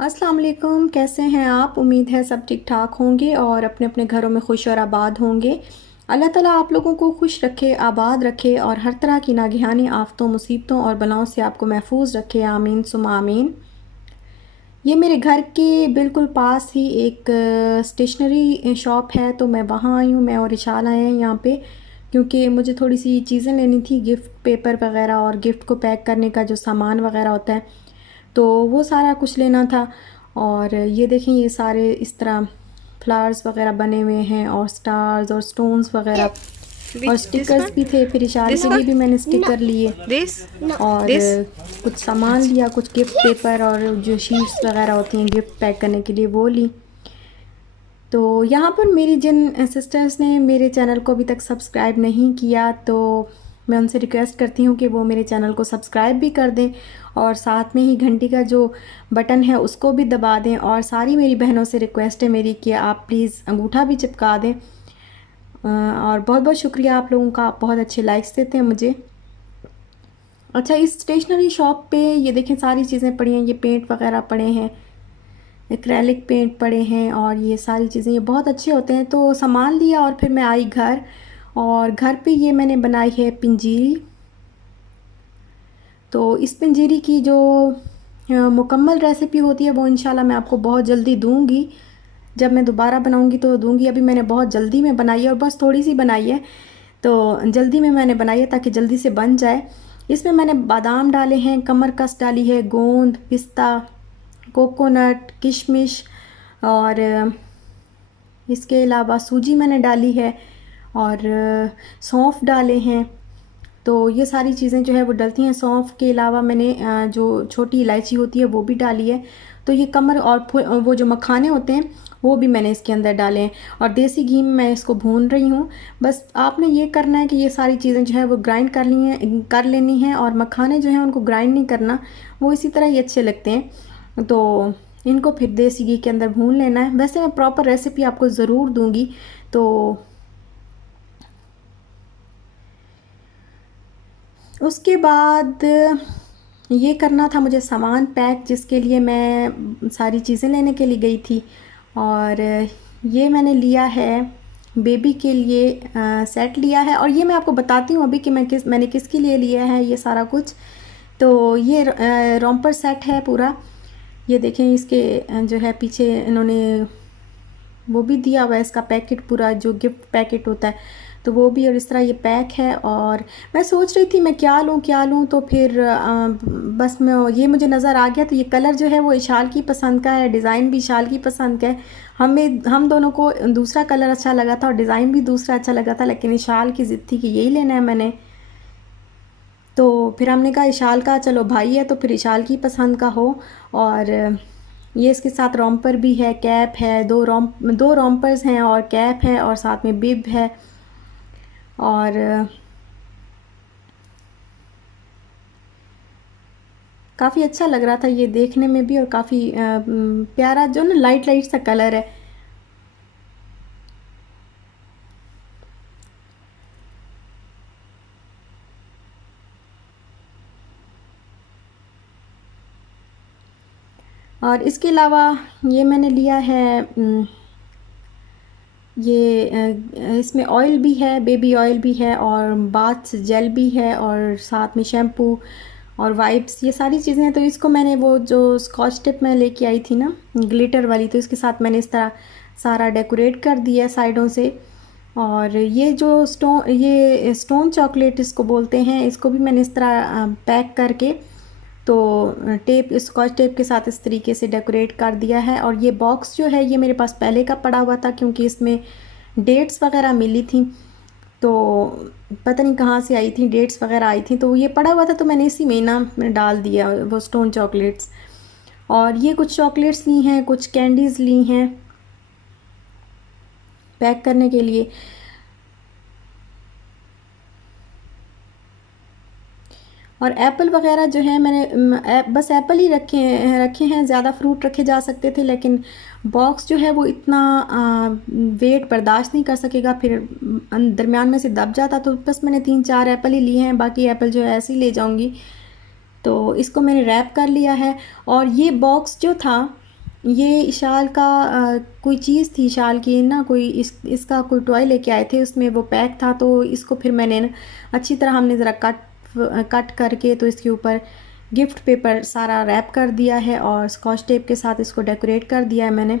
अस्सलाम वालेकुम, कैसे हैं आप? उम्मीद है सब ठीक ठाक होंगे और अपने अपने घरों में खुश और आबाद होंगे। अल्लाह ताला आप लोगों को खुश रखे, आबाद रखे और हर तरह की नागहानी आफ़तों, मुसीबतों और बलाओं से आपको महफूज रखे। आमीन सुम्मा आमीन। ये मेरे घर के बिल्कुल पास ही एक स्टेशनरी शॉप है, तो मैं वहाँ आई हूँ। मैं और इशाल आए हैं यहाँ पे क्योंकि मुझे थोड़ी सी चीज़ें लेनी थी, गिफ्ट पेपर वगैरह और गिफ्ट को पैक करने का जो सामान वगैरह होता है, तो वो सारा कुछ लेना था। और ये देखें, ये सारे इस तरह फ्लावर्स वगैरह बने हुए हैं और स्टार्स और स्टोन्स वगैरह और Which this स्टिकर्स one? भी थे। फिर इशाल This के लिए one? भी मैंने स्टिकर लिए This? और This? कुछ सामान लिया, कुछ गिफ्ट पेपर और जो शीट्स वगैरह होती हैं गिफ्ट पैक करने के लिए, वो ली। तो यहाँ पर मेरी जिन सिस्टर्स ने मेरे चैनल को अभी तक सब्सक्राइब नहीं किया, तो मैं उनसे रिक्वेस्ट करती हूँ कि वो मेरे चैनल को सब्सक्राइब भी कर दें और साथ में ही घंटी का जो बटन है उसको भी दबा दें। और सारी मेरी बहनों से रिक्वेस्ट है मेरी कि आप प्लीज़ अंगूठा भी चिपका दें। और बहुत बहुत शुक्रिया आप लोगों का, आप बहुत अच्छे लाइक्स देते हैं मुझे। अच्छा, इस स्टेशनरी शॉप पे ये देखें सारी चीज़ें पड़ी हैं, ये पेंट वगैरह पड़े हैं, एक्रेलिक पेंट पड़े हैं और ये सारी चीज़ें, ये बहुत अच्छे होते हैं। तो सामान लिया और फिर मैं आई घर, और घर पे ये मैंने बनाई है पिंजीरी। तो इस पिंजीरी की जो मुकम्मल रेसिपी होती है वो इंशाल्लाह मैं आपको बहुत जल्दी दूंगी। जब मैं दोबारा बनाऊंगी तो दूंगी। अभी मैंने बहुत जल्दी में बनाई है और बस थोड़ी सी बनाई है, तो जल्दी में मैंने बनाई है ताकि जल्दी से बन जाए। इसमें मैंने बादाम डाले हैं, कमरकस डाली है, गोंद, पिस्ता, कोकोनट, किशमिश और इसके अलावा सूजी मैंने डाली है और सौंफ डाले हैं। तो ये सारी चीज़ें जो है वो डलती हैं। सौंफ के अलावा मैंने जो छोटी इलायची होती है वो भी डाली है। तो ये कमर और वो जो मखाने होते हैं वो भी मैंने इसके अंदर डाले हैं और देसी घी में मैं इसको भून रही हूँ। बस आपने ये करना है कि ये सारी चीज़ें जो है वो ग्राइंड कर लेनी हैं और मखाने जो हैं उनको ग्राइंड नहीं करना, वो इसी तरह ही अच्छे लगते हैं। तो इनको फिर देसी घी के अंदर भून लेना है। वैसे मैं प्रॉपर रेसिपी आपको ज़रूर दूँगी। तो उसके बाद ये करना था मुझे सामान पैक, जिसके लिए मैं सारी चीज़ें लेने के लिए गई थी। और ये मैंने लिया है बेबी के लिए, सेट लिया है और ये मैं आपको बताती हूँ अभी कि मैंने किसके लिए लिया है ये सारा कुछ। तो ये रोम्पर सेट है पूरा। ये देखें, इसके जो है पीछे इन्होंने वो भी दिया हुआ है, इसका पैकेट पूरा जो गिफ्ट पैकेट होता है तो वो भी, और इस तरह ये पैक है। और मैं सोच रही थी मैं क्या लूँ, तो फिर बस मैं ये मुझे नज़र आ गया। तो ये कलर जो है वो इशाल की पसंद का है, डिज़ाइन भी इशाल की पसंद का है। हम दोनों को दूसरा कलर अच्छा लगा था और डिज़ाइन भी दूसरा अच्छा लगा था, लेकिन इशाल की ज़िद थी कि यही लेना है मैंने। तो फिर हमने कहा इशाल का, चलो भाई है तो फिर इशाल की पसंद का हो। और ये इसके साथ रोम्पर भी है, कैप है, दो रोम्पर्स हैं और कैप है और साथ में बिब है। और काफ़ी अच्छा लग रहा था ये देखने में भी और काफ़ी प्यारा जो ना लाइट लाइट सा कलर है। और इसके अलावा ये मैंने लिया है, इसमें ऑयल भी है, बेबी ऑयल भी है और बाथ जेल भी है और साथ में शैम्पू और वाइप्स, ये सारी चीज़ें हैं। तो इसको मैंने वो जो स्कॉच टिप मैं लेके आई थी ना ग्लिटर वाली, तो इसके साथ मैंने इस तरह सारा डेकोरेट कर दिया साइडों से। और ये स्टोन चॉकलेट इसको बोलते हैं, इसको भी मैंने इस तरह पैक करके तो स्कॉच टेप के साथ इस तरीके से डेकोरेट कर दिया है। और ये बॉक्स जो है ये मेरे पास पहले का पड़ा हुआ था क्योंकि इसमें डेट्स वगैरह मिली थी, तो पता नहीं कहाँ से आई थी, डेट्स वगैरह आई थी, तो ये पड़ा हुआ था तो मैंने इसी में ना मैंने डाल दिया वो स्टोन चॉकलेट्स। और ये कुछ चॉकलेट्स ली हैं, कुछ कैंडीज़ ली हैं पैक करने के लिए। और एप्पल वगैरह जो है मैंने बस एप्पल ही रखे हैं। ज़्यादा फ्रूट रखे जा सकते थे, लेकिन बॉक्स जो है वो इतना वेट बर्दाश्त नहीं कर सकेगा, फिर दरमियान में से दब जाता। तो बस मैंने 3-4 एप्पल ही लिए हैं, बाकी एप्पल जो है ऐसे ही ले जाऊंगी। तो इसको मैंने रैप कर लिया है। और ये बॉक्स जो था ये इशाल का कोई चीज़ थी, इशाल की ना, कोई इसका कोई टॉय लेके आए थे, उसमें वो पैक था। तो इसको फिर मैंने ना अच्छी तरह हमने ज़रा कट करके तो इसके ऊपर गिफ्ट पेपर सारा रैप कर दिया है और स्कॉच टेप के साथ इसको डेकोरेट कर दिया है मैंने।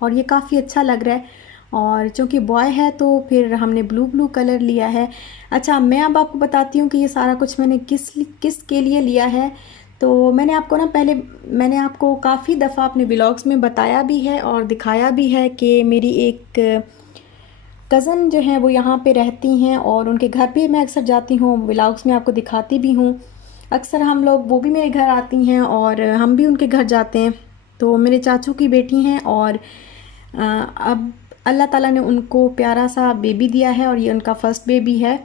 और ये काफ़ी अच्छा लग रहा है। और चूँकि बॉय है तो फिर हमने ब्लू ब्लू कलर लिया है। अच्छा, मैं अब आपको बताती हूँ कि ये सारा कुछ मैंने किस के लिए लिया है। तो मैंने आपको ना पहले मैंने आपको काफ़ी दफ़ा अपने व्लॉग्स में बताया भी है और दिखाया भी है कि मेरी एक कज़न जो हैं वो यहाँ पे रहती हैं और उनके घर पे मैं अक्सर जाती हूँ, व्लॉग्स में आपको दिखाती भी हूँ। अक्सर हम लोग, वो भी मेरे घर आती हैं और हम भी उनके घर जाते हैं। तो मेरे चाचू की बेटी हैं और अब अल्लाह ताला ने उनको प्यारा सा बेबी दिया है और ये उनका फ़र्स्ट बेबी है,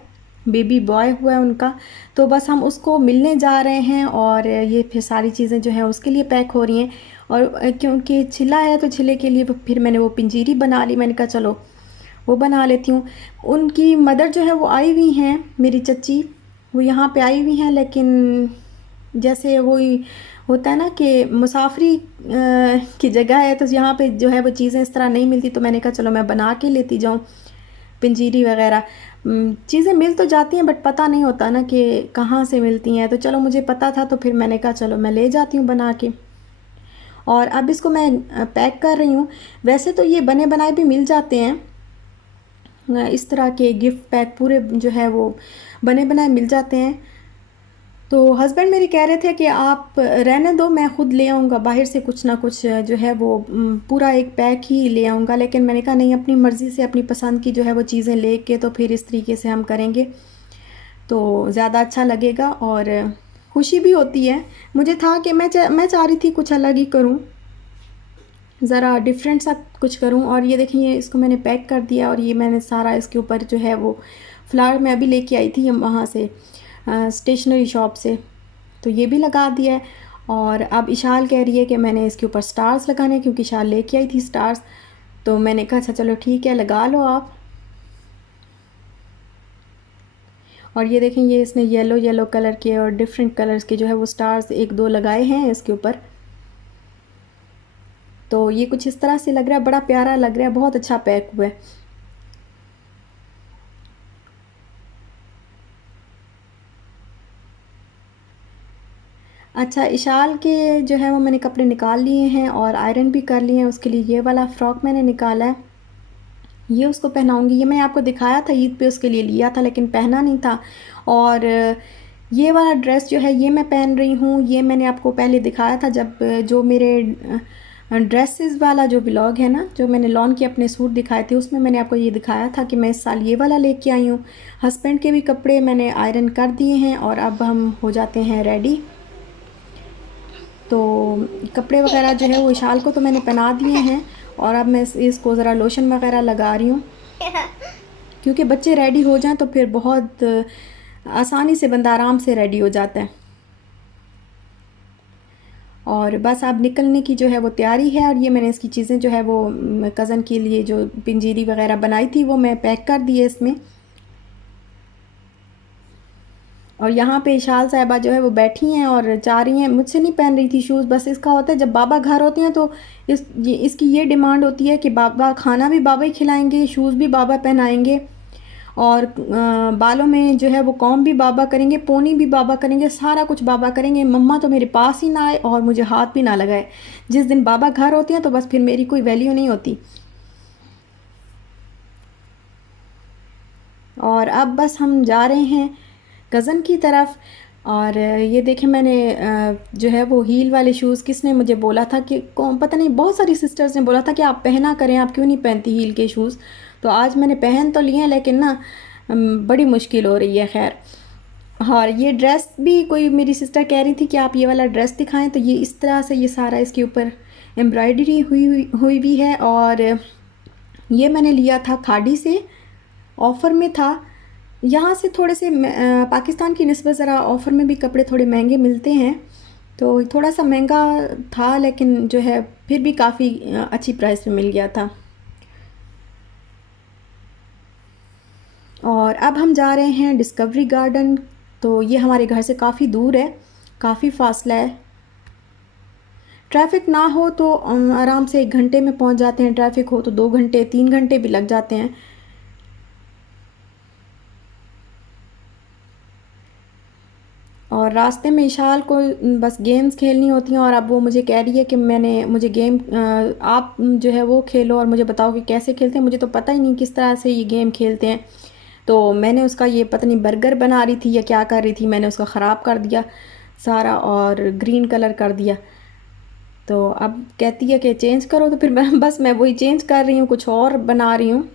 बेबी बॉय हुआ है उनका। तो बस हम उसको मिलने जा रहे हैं और ये फिर सारी चीज़ें जो हैं उसके लिए पैक हो रही हैं। और क्योंकि छिला है तो छिले के लिए फिर मैंने वो पिंजीरी बना ली। मैंने कहा चलो वो बना लेती हूँ। उनकी मदर जो है वो आई हुई हैं, मेरी चच्ची, वो यहाँ पे आई हुई हैं, लेकिन जैसे वही होता है ना कि मुसाफरी की जगह है तो यहाँ पे जो है वो चीज़ें इस तरह नहीं मिलती। तो मैंने कहा चलो मैं बना के लेती जाऊँ पंजीरी वगैरह। चीज़ें मिल तो जाती हैं बट पता नहीं होता ना कि कहाँ से मिलती हैं। तो चलो मुझे पता था तो फिर मैंने कहा चलो मैं ले जाती हूँ बना के। और अब इसको मैं पैक कर रही हूँ। वैसे तो ये बने बनाए भी मिल जाते हैं, इस तरह के गिफ्ट पैक पूरे जो है वो बने बनाए मिल जाते हैं। तो हस्बैंड मेरे कह रहे थे कि आप रहने दो, मैं ख़ुद ले आऊँगा बाहर से कुछ ना कुछ जो है वो पूरा एक पैक ही ले आऊँगा। लेकिन मैंने कहा नहीं, अपनी मर्ज़ी से अपनी पसंद की जो है वो चीज़ें लेके तो फिर इस तरीके से हम करेंगे तो ज़्यादा अच्छा लगेगा और खुशी भी होती है। मुझे था कि मैं चाह रही थी कुछ अलग ही करूँ, ज़रा डिफरेंट सा कुछ करूँ। और ये देखिए इसको मैंने पैक कर दिया और ये मैंने सारा इसके ऊपर जो है वो फ्लावर मैं अभी लेके आई थी वहाँ से स्टेशनरी शॉप से, तो ये भी लगा दिया है। और अब इशाल कह रही है कि मैंने इसके ऊपर स्टार्स लगाने, क्योंकि इशाल लेके आई थी स्टार्स। तो मैंने कहा अच्छा चलो ठीक है लगा लो आप। और ये देखें ये इसने येलो येलो कलर के और डिफरेंट कलर्स के जो है वो स्टार्स एक दो लगाए हैं इसके ऊपर। तो ये कुछ इस तरह से लग रहा है, बड़ा प्यारा लग रहा है, बहुत अच्छा पैक हुआ है। अच्छा, इशाल के जो है वो मैंने कपड़े निकाल लिए हैं और आयरन भी कर लिए हैं। उसके लिए ये वाला फ़्रॉक मैंने निकाला है, ये उसको पहनाऊँगी। ये मैं आपको दिखाया था, ईद पे उसके लिए लिया था लेकिन पहना नहीं था। और ये वाला ड्रेस जो है ये मैं पहन रही हूँ, ये मैंने आपको पहले दिखाया था जब जो मेरे ड्रेसेस वाला जो व्लॉग है ना, जो मैंने लॉन के अपने सूट दिखाए थे, उसमें मैंने आपको ये दिखाया था कि मैं इस साल ये वाला लेके आई हूँ। हस्बैंड के भी कपड़े मैंने आयरन कर दिए हैं और अब हम हो जाते हैं रेडी। तो कपड़े वगैरह जो है वो इशाल को तो मैंने पहना दिए हैं और अब मैं इसको ज़रा लोशन वगैरह लगा रही हूँ, क्योंकि बच्चे रेडी हो जाएं तो फिर बहुत आसानी से बंदा आराम से रेडी हो जाता है। और बस अब निकलने की जो है वो तैयारी है। और ये मैंने इसकी चीज़ें जो है वो कज़न के लिए जो पिंजीरी वगैरह बनाई थी वो मैं पैक कर दी है इसमें। और यहाँ पे इशाल साहिबा जो है वो बैठी हैं और चाह रही हैं, मुझसे नहीं पहन रही थी शूज़। बस इसका होता है जब बाबा घर होते हैं तो इसकी ये डिमांड होती है कि बाबा खाना भी बाबा ही खिलाएंगे, शूज़ भी बाबा पहनाएंगे और बालों में जो है वो कॉम भी बाबा करेंगे, पोनी भी बाबा करेंगे, सारा कुछ बाबा करेंगे। मम्मा तो मेरे पास ही ना आए और मुझे हाथ भी ना लगाए। जिस दिन बाबा घर होते हैं तो बस फिर मेरी कोई वैल्यू नहीं होती। और अब बस हम जा रहे हैं कज़न की तरफ। और ये देखें मैंने जो है वो हील वाले शूज़, किसने मुझे बोला था कि कौन पता नहीं, बहुत सारी सिस्टर्स ने बोला था कि आप पहना करें, आप क्यों नहीं पहनती हील के शूज़। तो आज मैंने पहन तो लिए हैं लेकिन ना बड़ी मुश्किल हो रही है। खैर, और ये ड्रेस भी कोई मेरी सिस्टर कह रही थी कि आप ये वाला ड्रेस दिखाएं, तो ये इस तरह से ये सारा इसके ऊपर एम्ब्रॉयडरी हुई भी है। और ये मैंने लिया था खाड़ी से, ऑफ़र में था। यहाँ से थोड़े से पाकिस्तान की निस्बत ज़रा ऑफ़र में भी कपड़े थोड़े महंगे मिलते हैं, तो थोड़ा सा महंगा था लेकिन जो है फिर भी काफ़ी अच्छी प्राइस में मिल गया था। और अब हम जा रहे हैं डिस्कवरी गार्डन। तो ये हमारे घर से काफ़ी दूर है, काफ़ी फासला है। ट्रैफ़िक ना हो तो आराम से 1 घंटे में पहुँच जाते हैं, ट्रैफ़िक हो तो 2 घंटे 3 घंटे भी लग जाते हैं। और रास्ते में इशाल को बस गेम्स खेलनी होती हैं, और अब वो मुझे कह रही है कि मुझे गेम आप जो है वो खेलो और मुझे बताओ कि कैसे खेलते हैं, मुझे तो पता ही नहीं किस तरह से ये गेम खेलते हैं। तो मैंने उसका ये पता नहीं बर्गर बना रही थी या क्या कर रही थी, मैंने उसका ख़राब कर दिया सारा और ग्रीन कलर कर दिया। तो अब कहती है कि चेंज करो, तो फिर मैं वही चेंज कर रही हूँ, कुछ और बना रही हूँ।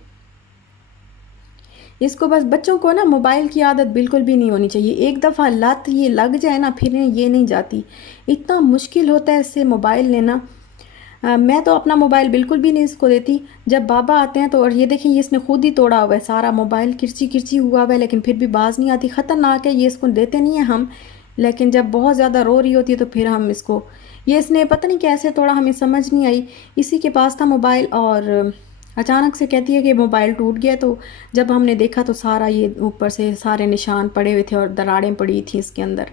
इसको बस बच्चों को ना मोबाइल की आदत बिल्कुल भी नहीं होनी चाहिए। एक दफ़ा लत ये लग जाए ना, फिर ये नहीं जाती। इतना मुश्किल होता है इससे मोबाइल लेना। मैं तो अपना मोबाइल बिल्कुल भी नहीं इसको देती। जब बाबा आते हैं तो, और ये देखें ये इसने खुद ही तोड़ा हुआ है सारा मोबाइल, किरची-किरची हुआ हुआ है, लेकिन फिर भी बाज़ नहीं आती। ख़तरनाक है ये, इसको देते नहीं हैं हम। लेकिन जब बहुत ज़्यादा रो रही होती है तो फिर हम इसको, ये इसने पता नहीं कैसे तोड़ा, हमें समझ नहीं आई। इसी के पास था मोबाइल और अचानक से कहती है कि मोबाइल टूट गया। तो जब हमने देखा तो सारा ये ऊपर से सारे निशान पड़े हुए थे और दरारें पड़ी थी इसके अंदर।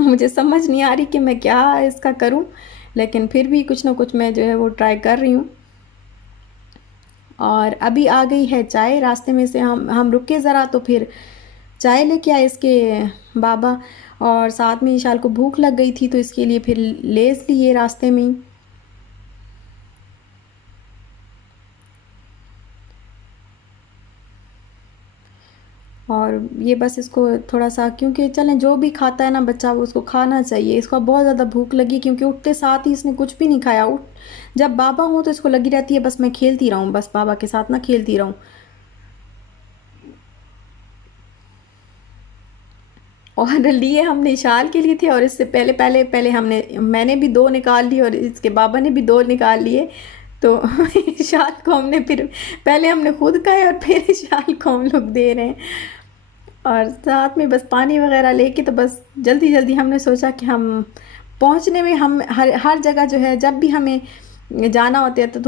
मुझे समझ नहीं आ रही कि मैं क्या इसका करूं, लेकिन फिर भी कुछ ना कुछ मैं जो है वो ट्राई कर रही हूँ। और अभी आ गई है चाय, रास्ते में से हम रुके ज़रा तो फिर चाय लेके आए इसके बाबा, और साथ में ईशाल को भूख लग गई थी तो इसके लिए फिर लेज़ लिए रास्ते में ही। और ये बस इसको थोड़ा-सा, क्योंकि चलें जो भी खाता है ना बच्चा वो उसको खाना चाहिए। इसको बहुत ज़्यादा भूख लगी क्योंकि उठते साथ ही इसने कुछ भी नहीं खाया। उठ जब बाबा हों तो इसको लगी रहती है बस मैं खेलती रहूँ, बस बाबा के साथ ना खेलती रहूँ। और लिए हमने इशाल के लिए थे, और इससे पहले मैंने भी 2 निकाल लिए और इसके बाबा ने भी 2 निकाल लिए। तो इशाल को हमने फिर पहले हमने खुद खाए और फिर इशाल को हम लोग दे रहे हैं। और साथ में बस पानी वगैरह लेके तो बस जल्दी-जल्दी हमने सोचा कि हम पहुँचने में, हम हर हर जगह जो है जब भी हमें जाना होता है तो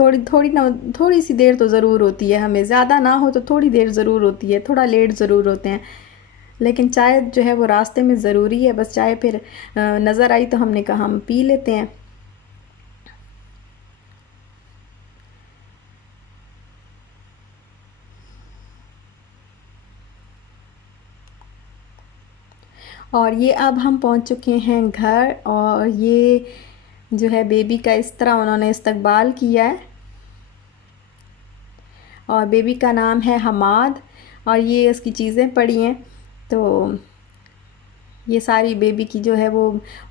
थोड़ी सी देर तो ज़रूर होती है, हमें ज़्यादा ना हो तो थोड़ी देर ज़रूर होती है, थोड़ा लेट ज़रूर होते हैं। लेकिन चाय जो है वो रास्ते में ज़रूरी है। बस चाय फिर नज़र आई तो हमने कहा हम पी लेते हैं। और ये अब हम पहुंच चुके हैं घर, और ये जो है बेबी का इस तरह उन्होंने इस्तकबाल किया है। और बेबी का नाम है हमाद, और ये उसकी चीज़ें पड़ी हैं। तो ये सारी बेबी की जो है वो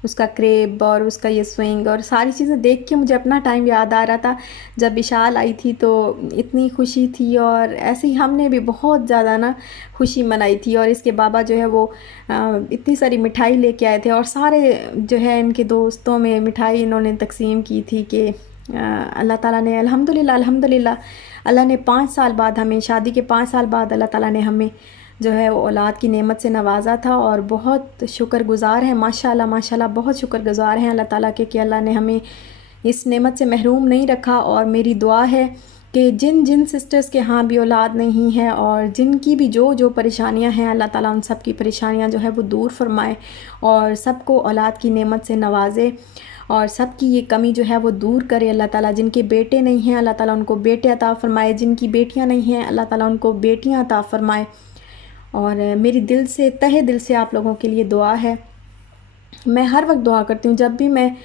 उसका क्रेब और उसका ये स्विंग और सारी चीज़ें देख के मुझे अपना टाइम याद आ रहा था जब विशाल आई थी, तो इतनी खुशी थी। और ऐसे ही हमने भी बहुत ज़्यादा ना खुशी मनाई थी। और इसके बाबा जो है वो इतनी सारी मिठाई लेके आए थे, और सारे जो है इनके दोस्तों में मिठाई इन्होंने तकसीम की थी कि अल्लाह ताला ने अल्हम्दुलिल्लाह अल्हम्दुलिल्लाह, अल्लाह ने 5 साल बाद हमें, शादी के 5 साल बाद अल्लाह ताला ने हमें जो है वो औलाद की नेमत से नवाज़ा था। और बहुत शुक्रगुज़ार हैं, माशाल्लाह माशाल्लाह बहुत शुक्रगुज़ार हैं अल्लाह ताला के कि अल्लाह ने हमें इस नेमत से महरूम नहीं रखा। और मेरी दुआ है कि जिन जिन सिस्टर्स के यहाँ भी औलाद नहीं है और जिनकी भी जो जो परेशानियाँ हैं, अल्लाह ताला उन सब की परेशानियाँ जो है वो दूर फरमाए और सबको औलाद की नेमत से नवाज़े, और सबकी ये कमी जो है वो दूर करे अल्लाह ताला। जिनके बेटे नहीं हैं अल्लाह ताला उनको बेटे अता फ़रमाए, जिनकी बेटियां नहीं हैं अल्लाह ताला उनको बेटियां अता फ़रमाए। और मेरी दिल से, तहे दिल से आप लोगों के लिए दुआ है। मैं हर वक्त दुआ करती हूँ, जब भी मैं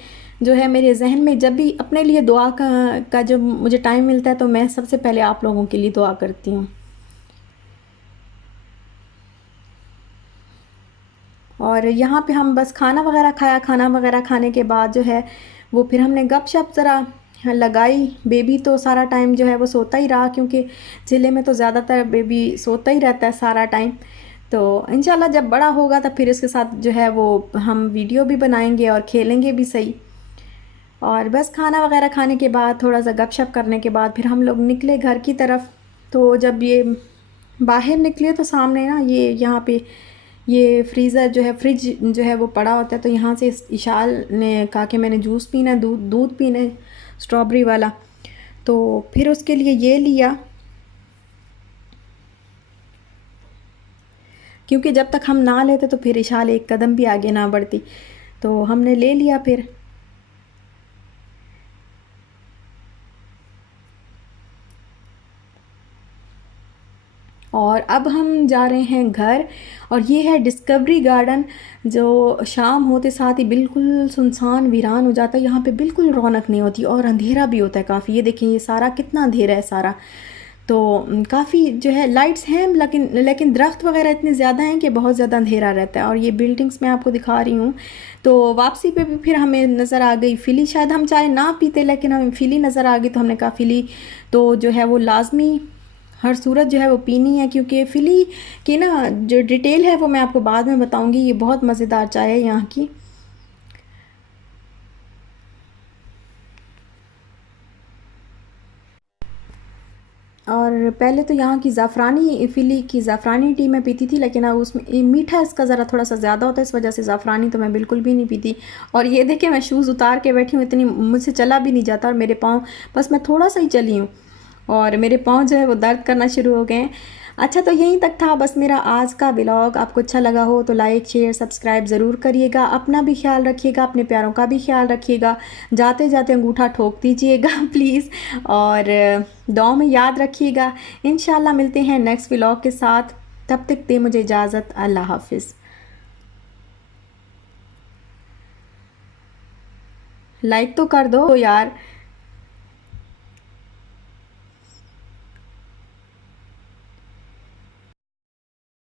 जो है मेरे जहन में जब भी अपने लिए दुआ का जब मुझे टाइम मिलता है तो मैं सबसे पहले आप लोगों के लिए दुआ करती हूँ। और यहाँ पे हम बस खाना वगैरह खाया, खाना वगैरह खाने के बाद जो है वो फिर हमने गपशप ज़रा लगाई। बेबी तो सारा टाइम जो है वो सोता ही रहा, क्योंकि ज़िले में तो ज़्यादातर बेबी सोता ही रहता है सारा टाइम। तो इंशाल्लाह जब बड़ा होगा तो फिर इसके साथ जो है वो हम वीडियो भी बनाएंगे और खेलेंगे भी सही। और बस खाना वगैरह खाने के बाद थोड़ा सा गपशप करने के बाद फिर हम लोग निकले घर की तरफ। तो जब ये बाहर निकले तो सामने ना ये यहाँ पे ये फ्रीज़र जो है, फ्रिज जो है वो पड़ा होता है। तो यहाँ से इशाल ने कहा कि मैंने जूस पीना है, दूध दूध पीना है स्ट्रॉबेरी वाला। तो फिर उसके लिए ये लिया क्योंकि जब तक हम ना लेते तो फिर इशाल एक कदम भी आगे ना बढ़ती, तो हमने ले लिया फिर। और अब हम जा रहे हैं घर, और ये है डिस्कवरी गार्डन, जो शाम होते साथ ही बिल्कुल सुनसान वीरान हो जाता है। यहाँ पे बिल्कुल रौनक नहीं होती और अंधेरा भी होता है काफ़ी। ये देखिए, ये सारा कितना अंधेरा है सारा। तो काफ़ी जो है लाइट्स हैं, लेकिन दरख्त वगैरह इतने ज़्यादा हैं कि बहुत ज़्यादा अंधेरा रहता है। और ये बिल्डिंग्स मैं आपको दिखा रही हूँ। तो वापसी पे भी फिर हमें नज़र आ गई फ़िली। शायद हम चाय ना पीते, लेकिन हमें फ़िली नज़र आ गई, तो हमने कहा फ़िली तो जो है वो लाजमी हर सूरत जो है वो पीनी है, क्योंकि फ़िली की ना जो डिटेल है वो मैं आपको बाद में बताऊंगी। ये बहुत मज़ेदार चाय है यहाँ की। और पहले तो यहाँ की ज़ाफ़रानी फ़िली की ज़ाफ़रानी टी मैं पीती थी, लेकिन अब उसमें ये मीठा इसका ज़रा थोड़ा सा ज़्यादा होता है, इस वजह से ज़ाफ़रानी तो मैं बिल्कुल भी नहीं पीती। और ये देखिए, मैं शूज़ उतार के बैठी हूँ, इतनी मुझसे चला भी नहीं जाता, और मेरे पाँव, बस मैं थोड़ा सा ही चली हूँ और मेरे पाँव जो है वो दर्द करना शुरू हो गए हैं। अच्छा, तो यहीं तक था बस मेरा आज का व्लॉग। आपको अच्छा लगा हो तो लाइक शेयर सब्सक्राइब ज़रूर करिएगा। अपना भी ख्याल रखिएगा, अपने प्यारों का भी ख्याल रखिएगा। जाते जाते अंगूठा ठोक दीजिएगा प्लीज़, और दुआ में याद रखिएगा। इंशाल्लाह मिलते हैं नेक्स्ट व्लॉग के साथ। तब तक दे मुझे इजाज़त। अल्लाह हाफिज़। लाइक तो कर दो यार।